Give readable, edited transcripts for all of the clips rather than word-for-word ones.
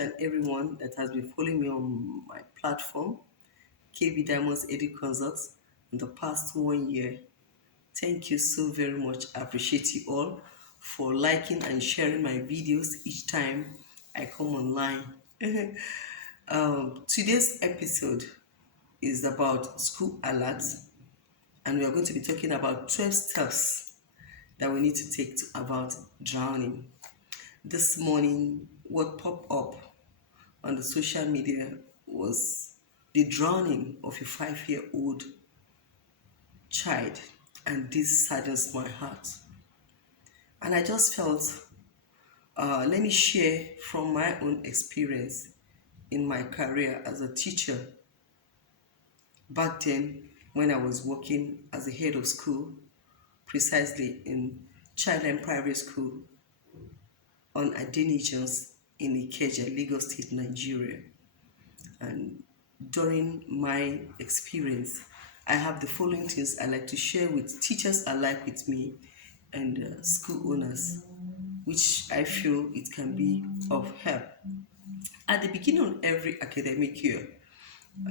and everyone that has been following me on my platform, KB Diamonds Edu Consults, in the past 1 year. Thank you so very much. I appreciate you all for liking and sharing my videos each time I come online. Today's episode is about school alerts, and we are going to be talking about 12 steps that we need to take to avoid drowning. This morning, what popped up on the social media was the drowning of a 5-year-old child, and this saddens my heart. And I just felt, let me share from my own experience in my career as a teacher. Back then, when I was working as a head of school, precisely in Childline Private School on Adenigens in Ikeja, Lagos State, Nigeria. And during my experience, I have the following things I like to share with teachers alike with me and school owners, which I feel it can be of help. At the beginning of every academic year,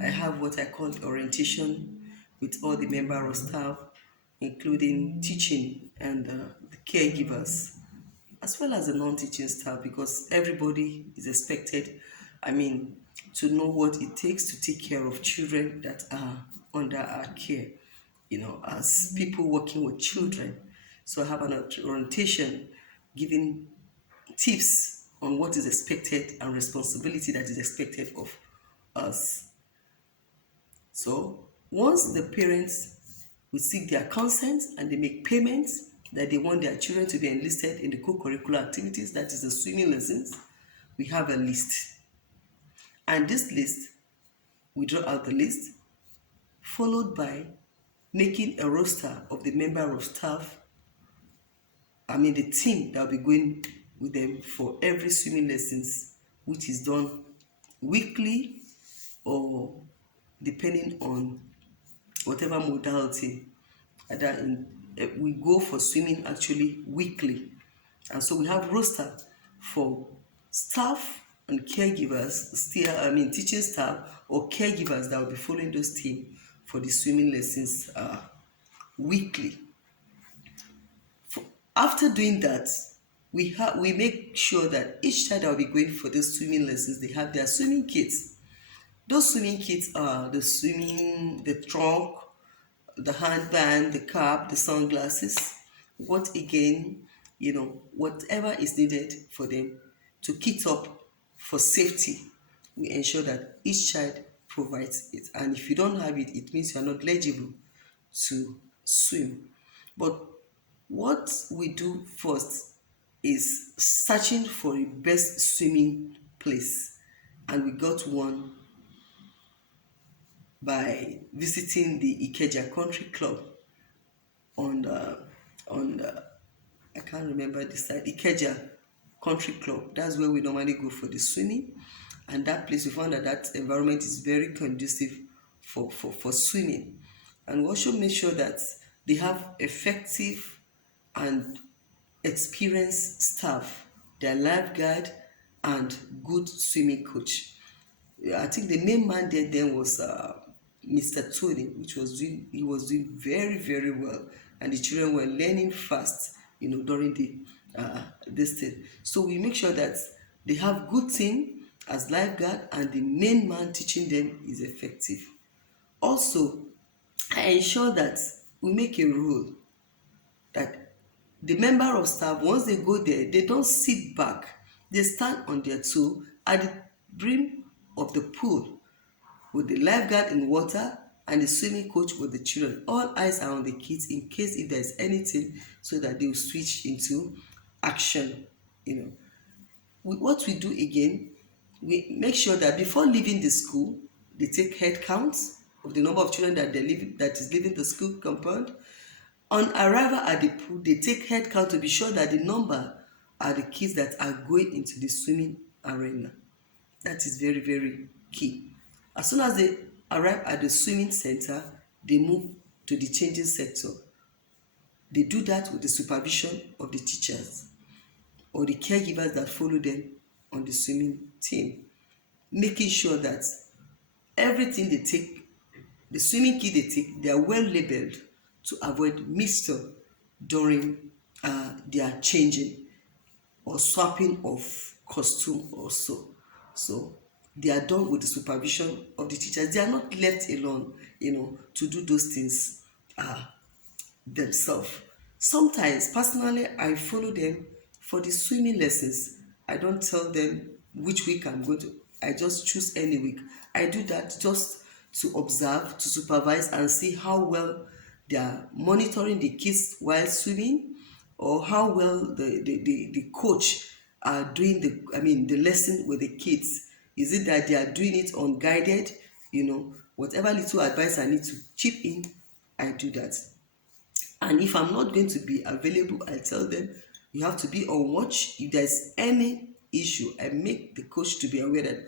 I have what I call orientation with all the member of staff, including teaching and the caregivers, as well as the non-teaching staff, because everybody is expected, to know what it takes to take care of children that are under our care, as people working with children. So I have an orientation giving tips on what is expected and responsibility that is expected of us. So once the parents will seek their consent and they make payments that they want their children to be enlisted in the co-curricular activities, that is the swimming lessons, we have a list. And this list, we draw out the list, followed by making a roster of the member of staff, the team that will be going with them for every swimming lessons, which is done weekly or depending on whatever modality. We go for swimming actually weekly. And so we have roster for staff and caregivers, teaching staff or caregivers that will be following those teams for the swimming lessons weekly. After doing that, we make sure that each child that will be going for those swimming lessons, they have their swimming kits. Those swimming kits are the trunk, the handband, the cap, the sunglasses, whatever is needed for them to kit up for safety. We ensure that each child provides it. And if you don't have it, it means you are not eligible to swim. But what we do first is searching for the best swimming place. And we got one by visiting the Ikeja Country Club on the I can't remember the side, Ikeja Country Club. That's where we normally go for the swimming. And that place, we found that environment is very conducive for swimming. And we also make sure that they have effective and experienced staff, their lifeguard, and good swimming coach. I think the main man there then was Mr. Tony, he was doing very, very well, and the children were learning fast, during this thing. So we make sure that they have good team as lifeguard, and the main man teaching them is effective. Also, I ensure that we make a rule that the member of staff, once they go there, they don't sit back. They stand on their toe at the brim of the pool with the lifeguard in water and the swimming coach with the children. All eyes are on the kids in case if there's anything, so that they will switch into action. What we do again, we make sure that before leaving the school, they take head counts of the number of children that is leaving the school compound. On arrival at the pool, they take head count to be sure that the number are the kids that are going into the swimming arena. That is very, very key. As soon as they arrive at the swimming center, they move to the changing sector. They do that with the supervision of the teachers or the caregivers that follow them on the swimming team, making sure that everything they take, the swimming kit they take, they are well labeled to avoid mixture during their changing or swapping of costume also. So they are done with the supervision of the teachers. They are not left alone, to do those things themselves. Sometimes, personally, I follow them for the swimming lessons. I don't tell them which week I'm going to, I just choose any week. I do that just to observe, to supervise, and see how well they are monitoring the kids while swimming, or how well the coach are doing the lesson with the kids. Is it that they are doing it unguided? Whatever little advice I need to chip in, I do that. And if I'm not going to be available, I tell them you have to be on watch. If there's any issue, I make the coach to be aware that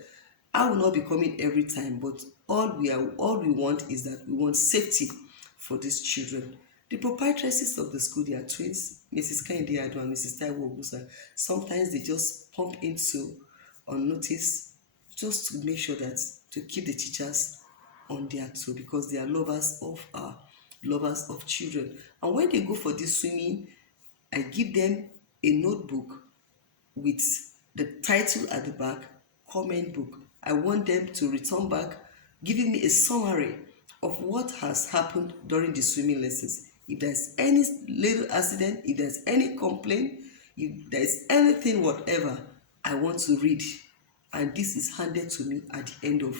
I will not be coming every time, but all we want is that we want safety for these children. The proprietresses of the school, they are twins, Mrs. Kehinde Adu and Mrs. Taiwo Ogusa. Sometimes they just pump into on notice just to make sure that to keep the teachers on their toe, because they are lovers of children. And when they go for this swimming, I give them a notebook with the title at the back, comment book. I want them to return back giving me a summary of what has happened during the swimming lessons. If there's any little accident, if there's any complaint, if there's anything whatever, I want to read. And this is handed to me at the end of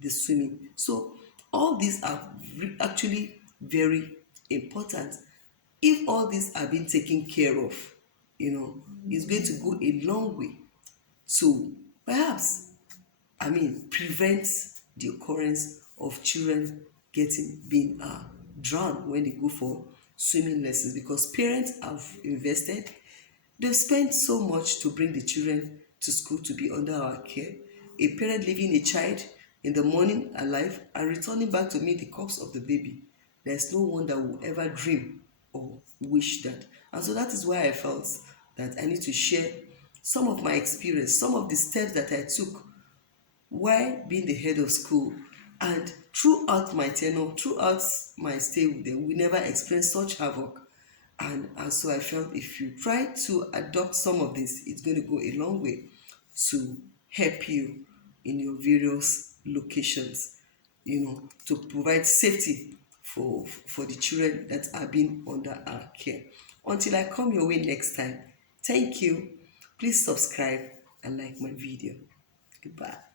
the swimming. So all these are actually very important. If all these are being taken care of, it's going to go a long way to perhaps, prevent the occurrence of children being drowned when they go for swimming lessons, because parents have invested. They've spent so much to bring the children to school to be under our care. A parent leaving a child in the morning alive and returning back to meet the corpse of the baby. There's no one that will ever dream or wish that. And so that is why I felt that I need to share some of my experience, some of the steps that I took while being the head of school. And throughout my tenure, throughout my stay with them, we never experienced such havoc. And so I felt if you try to adopt some of this, it's going to go a long way to help you in your various locations, to provide safety for the children that are being under our care. Until I come your way next time, thank you. Please subscribe and like my video. Goodbye.